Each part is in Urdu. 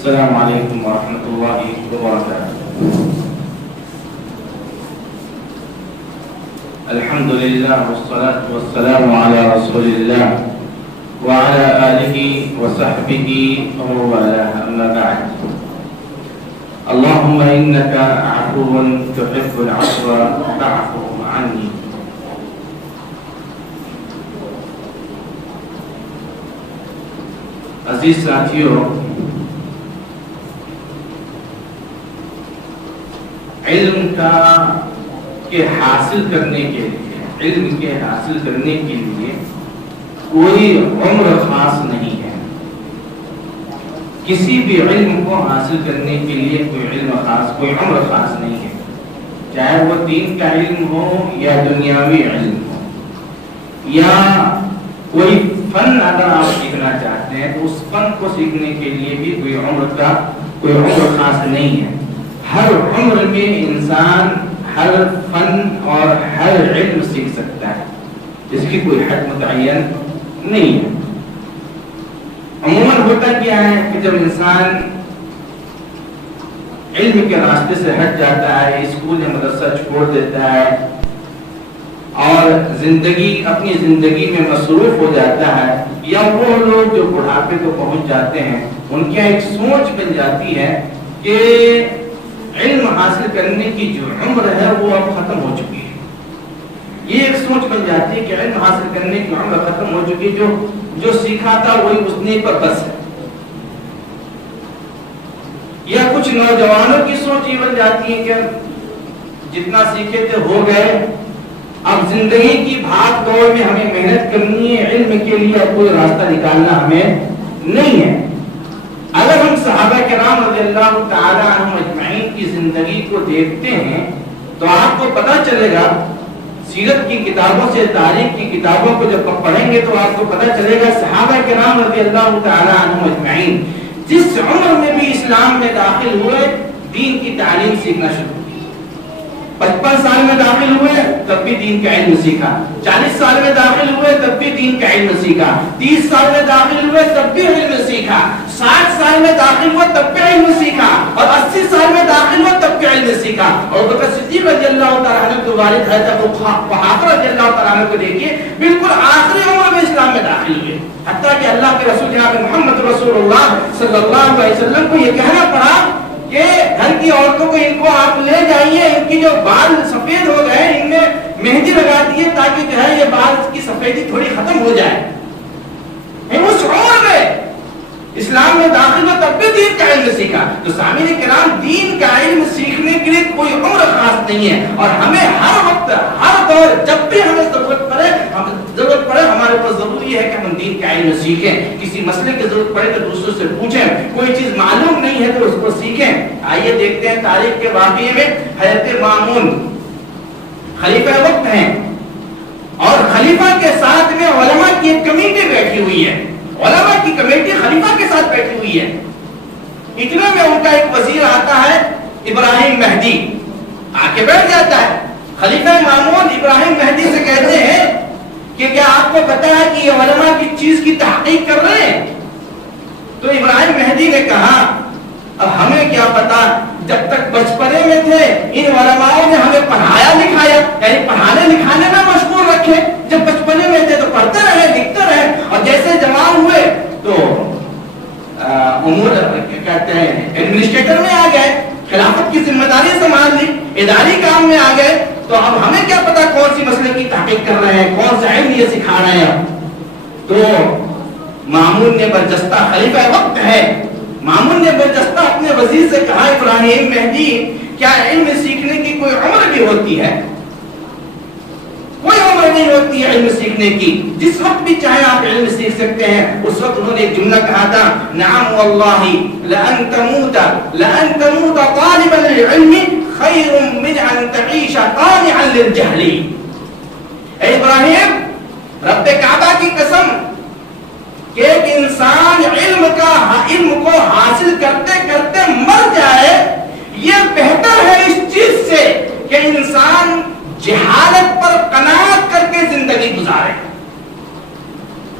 السلام علیکم ورحمۃ اللہ وبرکاتہ۔ الحمد للہ والصلاة والسلام علی رسول اللہ وعلى آلہ وصحبہ ومن والاه، اما بعد۔ اللهم انك عفو تحب العفو فاعف عني۔ عزیز ساتھیوں، علم کے حاصل کرنے کے لیے کوئی عمر خاص نہیں ہے۔ کسی بھی علم کو حاصل کرنے کے لیے کوئی عمر خاص نہیں ہے، چاہے وہ دین کا علم ہو یا دنیاوی علم ہو، یا کوئی فن اگر آپ سیکھنا چاہتے ہیں تو اس فن کو سیکھنے کے لیے بھی کوئی عمر خاص نہیں ہے۔ ہر عمر میں انسان ہر فن اور ہر علم سیکھ سکتا ہے، اس کی کوئی حد متعین نہیں ہے۔ عموماً ہوتا کیا ہے کہ جب انسان علم کے راستے سے ہٹ جاتا ہے، اسکول یا مدرسہ چھوڑ دیتا ہے اور اپنی زندگی میں مصروف ہو جاتا ہے، یا وہ لوگ جو بڑھاپے کو پہنچ جاتے ہیں، ان کی ایک سوچ بن جاتی ہے کہ علم حاصل کرنے کی جو عمر ہے وہ اب ختم ہو چکی ہے۔ یہ ایک سوچ بن جاتی ہے کہ علم حاصل کرنے کی عمر ختم ہو چکی ہے، جو سیکھا تھا وہی اس نے پر بس ہے۔ یا کچھ نوجوانوں کی سوچ یہ بن جاتی ہے کہ جتنا سیکھے تھے ہو گئے، اب زندگی کی بھاگ دوڑ میں ہمیں محنت کرنی ہے، علم کے لیے اب کوئی راستہ نکالنا ہمیں نہیں ہے۔ اگر ہم صحابہ کرام رضی اللہ تعالی عنہم اجمعین کی زندگی کو دیکھتے ہیں تو آپ کو پتہ چلے گا، سیرت کی کتابوں سے تاریخ کی کتابوں کو جب پڑھیں گے تو آپ کو پتہ چلے گا صحابہ کرام رضی اللہ تعالی عنہم اجمعین جس عمر میں بھی اسلام میں داخل ہوئے، دین کی تعلیم سیکھنا شروع کی۔ 55 سال میں داخل ہوئے تب بھی دین کا علم سیکھا، 40 سال میں داخل ہوئے تب بھی دین کا علم سیکھا، 30 سال میں داخل ہوئے تب بھی علم سیکھا، 60 سال میں داخل ہوئے تب بھی علم سیکھا، اور 80 سال میں داخل ہوئے تب بھی علم سیکھا۔ اور بکر صدیق رضی اللہ تعالیٰ عنہ کے والد حضرت قحافہ رضی اللہ تعالیٰ عنہ کو دیکھیے، بالکل آخری عمر میں اسلام میں داخل ہوئے، حتیٰ کہ اللہ کے رسول جناب محمد رسول اللہ صلی اللہ علیہ وسلم کو یہ کہنا پڑا کہ گھر کی عورتوں کو ان کو آپ لے جائیے، ان کی جو بال سفید ہو گئے ان میں مہندی لگا دیے تاکہ جو ہے یہ بال کی سفیدی تھوڑی ختم ہو جائے۔ اس عمر میں اسلام میں داخل ہو تب بھی دین کا علم سیکھا۔ تو سامعین کرام، دین کا علم سیکھنے کے لیے کوئی عمر خاص نہیں ہے، اور ہمیں ہر وقت ہر دور جب بھی ہمیں ضرورت پڑے ہمارے پاس ضروری ہے کہ ہم دین کا علم سیکھیں۔ کسی مسئلے کی ضرورت پڑے تو دوسروں سے پوچھیں، کوئی چیز معلوم نہیں ہے تو اس کو سیکھیں۔ آئیے دیکھتے ہیں تاریخ کے واقعے میں حضرت مامون خلیفہ وقت ہیں، اور خلیفہ کے ساتھ میں علماء کی ایک کمیٹی بیٹھی ہوئی ہے، علماء کی کمیٹی خلیفہ کے ساتھ بیٹھی ہوئی ہے۔ اتنے میں ان کا ایک وزیر آتا ہے ابراہیم مہدی، آ کے بیٹھ جاتا ہے۔ خلیفہ مامون ابراہیم مہدی سے کہتے ہیں کہ کیا آپ کو پتا ہے کہ یہ علماء کی چیز کی تحقیق کر رہے ہیں؟ تو ابراہیم مہدی نے کہا اب ہمیں کیا پتا، جب تک بچپنے میں تھے ان علماء نے ہمیں پڑھایا لکھایا، یعنی پڑھانے لکھانے میں مشغول رکھے۔ جب بچپنے میں تھے تو پڑھتے رہے لکھتے رہے، اور جیسے جوان ہوئے تو امور کہتے ہیں ایڈمنسٹریٹر میں آ گئے، خلافت کی ذمہ داری سنبھال لی، اداری کام میں آ گئے، تو اب ہمیں کیا پتا کون سی مسئلے کی تحقیق کر رہے ہیں، کون سا علم یہ سکھا رہے ہیں۔ تو مامون نے برجستہ، خلیفہ وقت ہے، مامون نے برجستہ اپنے وزیر سے کہا ابراہیم مہدی کیا علم سیکھنے کی کوئی عمر بھی ہوتی ہے؟ کوئی عمر نہیں ہوتی ہے علم سیکھنے کی، جس وقت بھی چاہے آپ علم سیکھ سکتے ہیں۔ اس وقت انہوں نے ایک جملہ کہا تھا، نعم واللہ لأن تموت طالبا للعلم خیر من ان تعیش قانعا للجہل۔ اے ابراہیم، رب کعبہ کی قسم کہ ایک انسان علم کو حاصل کرتے کرتے مر جائے، یہ بہتر ہے اس چیز سے کہ انسان جہالت پر قناعت کر کے زندگی گزارے۔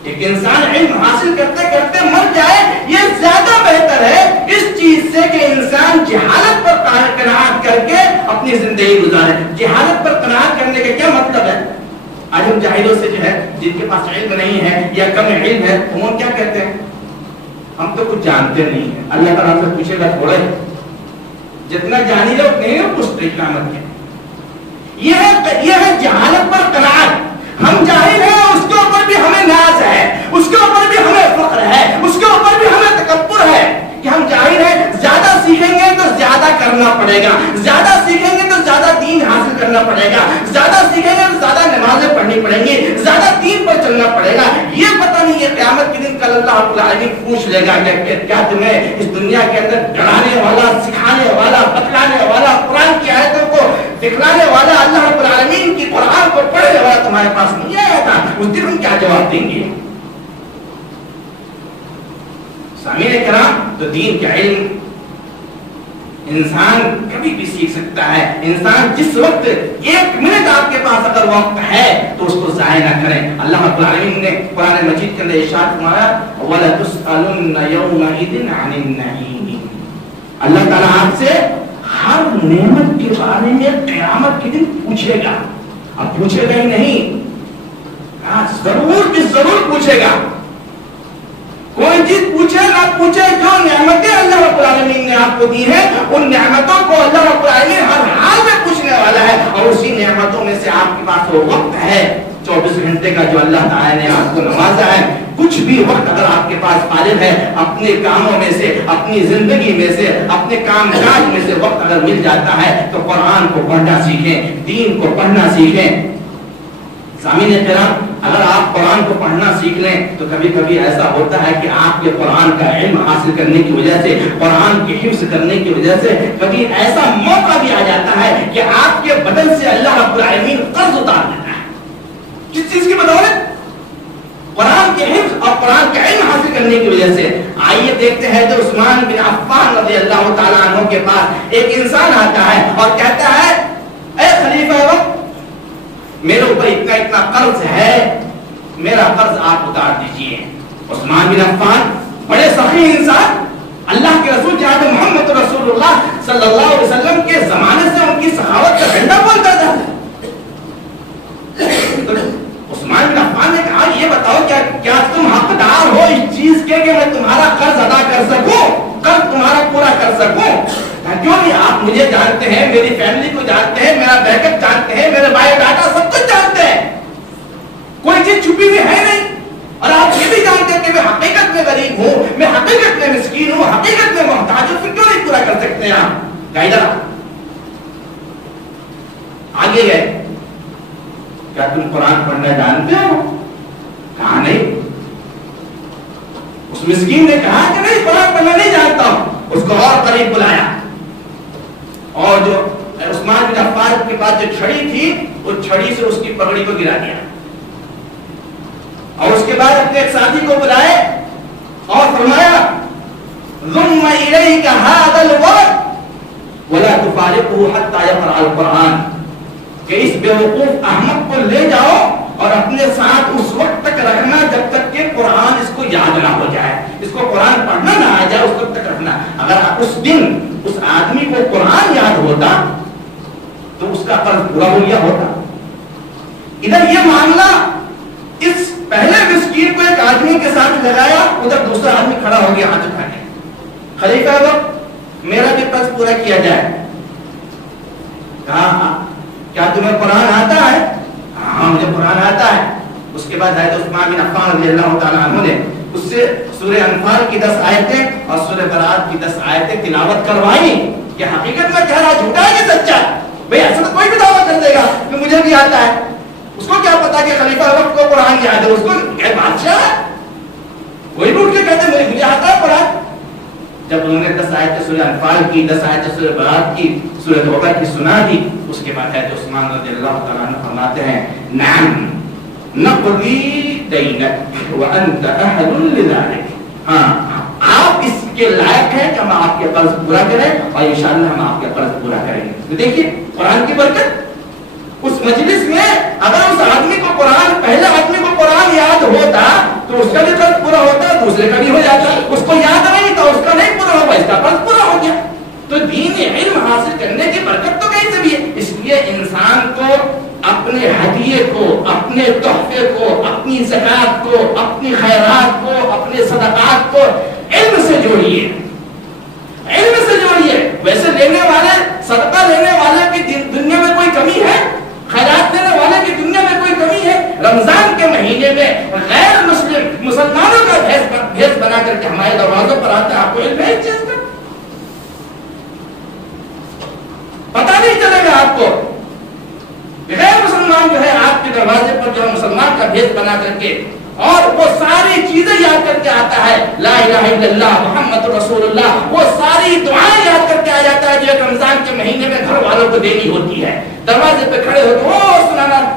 ایک ایک انسان علم حاصل کرتے کرتے مر جائے یہ زیادہ بہتر ہے اس چیز سے کہ انسان جہالت پر قناعت کر کے اپنی زندگی گزارے. جہالت پر قناعت کرنے کا کیا مطلب ہے؟ آج ہم جاہلوں سے جو ہے جن کے پاس علم نہیں ہے یا کم علم ہے وہ کیا کہتے ہیں؟ ہم تو کچھ جانتے نہیں ہیں. اللہ تعالیٰ سے پوچھے گا تھوڑا ہی جتنا جانی لو اتنے ہی پوچھتے قیامت کے. یہ ہے جہالت پر قناعت. ہم جاہل ہیں اس کے اوپر بھی ہمیں ناز ہے, اس کے اوپر بھی ہمیں فخر ہے, اس کے اوپر بھی ہمیں تکبر ہے کہ ہم جاہل ہیں. زیادہ سیکھیں گے تو زیادہ کرنا پڑے گا, زیادہ سیکھیں گے تو زیادہ دین حاصل کرنا پڑے گا, زیادہ سیکھیں گے تو زیادہ نمازیں پڑھنی پڑیں گی, زیادہ دین پر چلنا پڑے گا. یہ پتہ نہیں ہے قیامت کے دن کل اللہ رب العالمین پوچھ لے گا کہ کیا تمہیں اس دنیا کے اندر ڈرانے والا, سکھانے والا, بتلانے والا, قرآن کی آیتوں کو دکھلانے والا, اللہ رب العالمین کی قرآن کو پڑھنے والا تمہارے پاس نہیں آیا تھا؟ اس دن ہم کیا جواب دیں گے؟ سامعین کرام, تو دین کا علم انسان کبھی بھی سیکھ سکتا ہے. انسان جس وقت 1 منٹ آپ کے پاس اگر وقت ہے تو اس کو ضائع نہ کریں. اللہ رب العالمین نے قرآن مجید کے اندر ارشاد فرمایا وَلَتُسْأَلُنَّ يَوْمَئِذٍ عَنِ النَّعِيمِ. اللہ تعالیٰ آپ سے ہر نعمت کے بارے میں قیامت کے دن پوچھے گا. اب پوچھے گا ہی نہیں, ضرور بھی ضرور پوچھے گا. کوئی چیز پوچھے نہ پوچھے, جو نعمتیں اللہ رب العالمین نے آپ کو دی ہیں ان نعمتوں کو اللہ رب العالمین ہر حال میں پوچھنے والا ہے. اور اسی نعمتوں میں سے آپ کے پاس وہ وقت ہے 24 گھنٹے کا جو اللہ تعالیٰ نے آپ کو نوازا ہے. کچھ بھی وقت اگر آپ کے پاس فارغ ہے اپنے کاموں میں سے, اپنی زندگی میں سے, اپنے کام کاج میں سے وقت اگر مل جاتا ہے تو قرآن کو پڑھنا سیکھیں, دین کو پڑھنا سیکھیں. سامعین کرام, اگر آپ قرآن کو پڑھنا سیکھ لیں تو کبھی کبھی ایسا ہوتا ہے کہ آپ کے قرآن کا علم حاصل کرنے کی وجہ سے, قرآن کی حفظ کرنے کی وجہ سے کبھی ایسا موقع بھی آ جاتا ہے کہ آپ کے بدن سے اللہ رب العالمین قرض اتار دیتا ہے. کس چیز کی بدولت؟ قرآن کے حفظ اور قرآن کا علم حاصل کرنے کی وجہ سے. آئیے دیکھتے ہیں تو عثمان بن عفان رضی اللہ تعالیٰ عنہ کے پاس ایک انسان آتا ہے اور کہتا ہے اے خلیفہ وقت, میرے اوپر اتنا اتنا قرض ہے, میرا قرض آپ اتار دیجئے. عثمان بن عفان بڑے سخی انسان, اللہ کے رسول جناب محمد رسول اللہ صلی اللہ علیہ وسلم کے زمانے سے ان کی سخاوت کا جھنڈا بولتا تھا. عثمان بن عفان نے کہا یہ بتاؤ کیا تم حقدار ہو اس چیز کے کہ میں تمہارا قرض ادا کر سکوں, قرض تمہارا پورا کر سکوں؟ کیوں نہیں, آپ مجھے جانتے ہیں, میری فیملی کو جانتے ہیں, میرا بیک اپ جانتے ہیں, میرے بایو ڈاٹا سب کچھ جانتے ہیں, کوئی چیز چھپی ہوئی ہے نہیں. اور آپ یہ بھی جانتے ہیں کہ میں حقیقت میں غریب ہوں, میں حقیقت میں مسکین ہوں, حقیقت میں محتاج ہوں, پھر کیوں نہیں پورا کر سکتے ہیں آپ؟ ادھر آگے گئے, کیا تم قرآن پڑھنا جانتے ہو؟ کہا نہیں. اس مسکین نے کہا کہ نہیں, قرآن پڑھنا نہیں جانتا ہوں. اس کو اور قریب بلایا اور جو عثمان بن عفان کے پاس جو چھڑی تھی وہ چھڑی سے اس کی پگڑی کو گرا دیا. اور اس کے بعد اپنے ایک ساتھی کو بلائے اور فرمایا ضم الیک ھذا الورق ولا تفارقه حتى يقرأ القرآن, کہ اس بیوقوف احمق کو لے جاؤ اور اپنے ساتھ اس وقت تک رکھنا جب تک کہ قرآن اس کو یاد نہ ہو جائے, اس کو قرآن پڑھنا نہ آ جائے, اس وقت تک رکھنا. اگر اس دن اس آدمی کو قرآن یاد ہوتا تو اس کا قرض پورا ہو گیا ہوتا. ادھر یہ معاملہ اس پہلے مسکین کو ایک آدمی کے ساتھ لگایا, ادھر دوسرا آدمی کھڑا ہو گیا ہاتھ اٹھا کے, خلیفہ وقت میرا بھی قرض پورا کیا جائے. کہا کیا تمہیں قرآن آتا ہے؟ ہاں مجھے قرآن آتا ہے. اس کے بعد حضرت عثمان بن عفان رضی اللہ تعالیٰ عنہ نے اس سے سورہ انفال کی 10 آیتیں اور سورہ برات کی 10 آیتیں تلاوت کروائی کہ حقیقت میں کہہ رہا جھوٹا ہے کہ سچا ہے. بھئی ایسا تو کوئی بھی دعویٰ کر دے گا کہ مجھے بھی آتا ہے. اس کو کیا پتا کہ خلیفہ وقت کو قرآن یاد ہے, اس کو کہ بادشاہ ہے, کوئی بھی اٹھ کے کہتے ہیں مجھے آتا ہے قرآن. جب انہوں نے 10 آیتیں سورہ انفال کی, 10 آیتیں سورہ برات کی, سورہ توبہ کی سنا دی, اس کے بعد حضرت عثمان رضی اللہ تعالیٰ عنہ فرماتے ہیں نعم نقضی دینک وانت اہل لذالک, ہاں آپ اس کے لائق ہیں کہ ہم آپ کے قرض پورا کریں اور انشاءاللہ ہم آپ کے قرض پورا کریں گے. تو دیکھیے قرآن کی برکت. اس مجلس میں اگر اس آدمی کو قرآن, پہلے آدمی کو قرآن یاد ہوتا تو تو اس کا بھی قرض پورا ہوتا ہے، دوسرے کا بھی ہو جاتا ہے. اس کو یاد نہیں تھا، اس کا نہیں پورا ہوا، اس کا قرض پورا ہو گیا. تو دین علم حاصل کرنے کی برکت تو کہیں سے بھی ہے. اس لیے انسان کو اپنے ہدیے کو، اپنے تحفے کو، اپنی زکات کو، اپنی خیرات کو، اپنے صدقات کو علم سے جوڑیے، علم سے جوڑیے. ویسے لینے والے، صدقہ لینے والے کی دنیا میں کوئی کمی ہے؟ خیرات دینے والے کی دنیا میں کوئی کمی ہے؟ رمضان کے مہینے میں غیر مسلمانوں کا بھیس بنا کر کے ہمارے دروازوں پر آتا ہے. آپ کو علم ہے اس چیز کا؟ پتہ نہیں چلے گا آپ کو. غیر مسلمان جو ہے آپ کے دروازے پر جو ہے مسلمان کا بھیس بنا کر کے اور وہ ساری چیزیں یاد کر کے آتا ہے، لا الہ الا اللہ محمد رسول اللہ، وہ ساری دعائیں یاد کر کے آ جاتا ہے جو ایک رمضان کے مہینے میں گھر والوں کو دینی ہوتی ہے. دروازے پہ کھڑے ہوتے وہ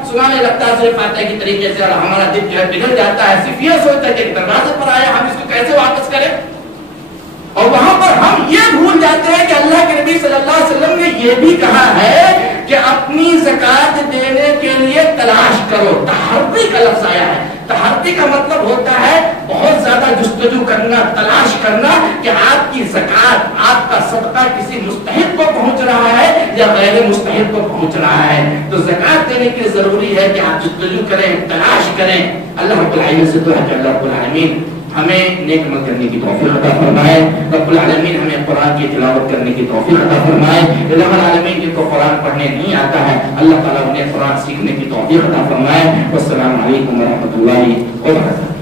سنانے لگتا ہے صرف فاتحہ کی طریقے سے، اور ہمارا دل جو ہے بگڑ جاتا ہے. صرف یہ سوچتا ہے کہ دروازے پر آیا، ہم اس کو کیسے واپس کریں. اور وہاں پر ہم یہ بھول جاتے ہیں کہ اللہ کے نبی صلی اللہ علیہ وسلم نے یہ بھی کہا ہے کہ اپنی زکات دینے کے لیے تلاش کرو. تحری کا لفظ آیا ہے. تحری کا مطلب ہوتا ہے بہت زیادہ جستجو کرنا، تلاش کرنا کہ آپ کی زکات، آپ کا صدقہ کسی مستحق کو پہنچ رہا ہے یا غیر مستحق کو پہنچ رہا ہے. تو زکات دینے کے لیے ضروری ہے کہ آپ جستجو کریں، تلاش کریں. اللہ رب العالمین سے دعا ہے کہ اللہ رب العالمین ہمیں نیک عمل کرنے کی توفیق عطا فرمائے. رب العالمین ہمیں قرآن کی تلاوت کرنے کی توفیق عطا فرمائے. رب العالمین جن کو قرآن پڑھنے نہیں آتا ہے اللہ تعالیٰ انہیں قرآن سیکھنے کی توفیق عطا فرمائے. والسلام علیکم ورحمۃ اللہ وبرکاتہ.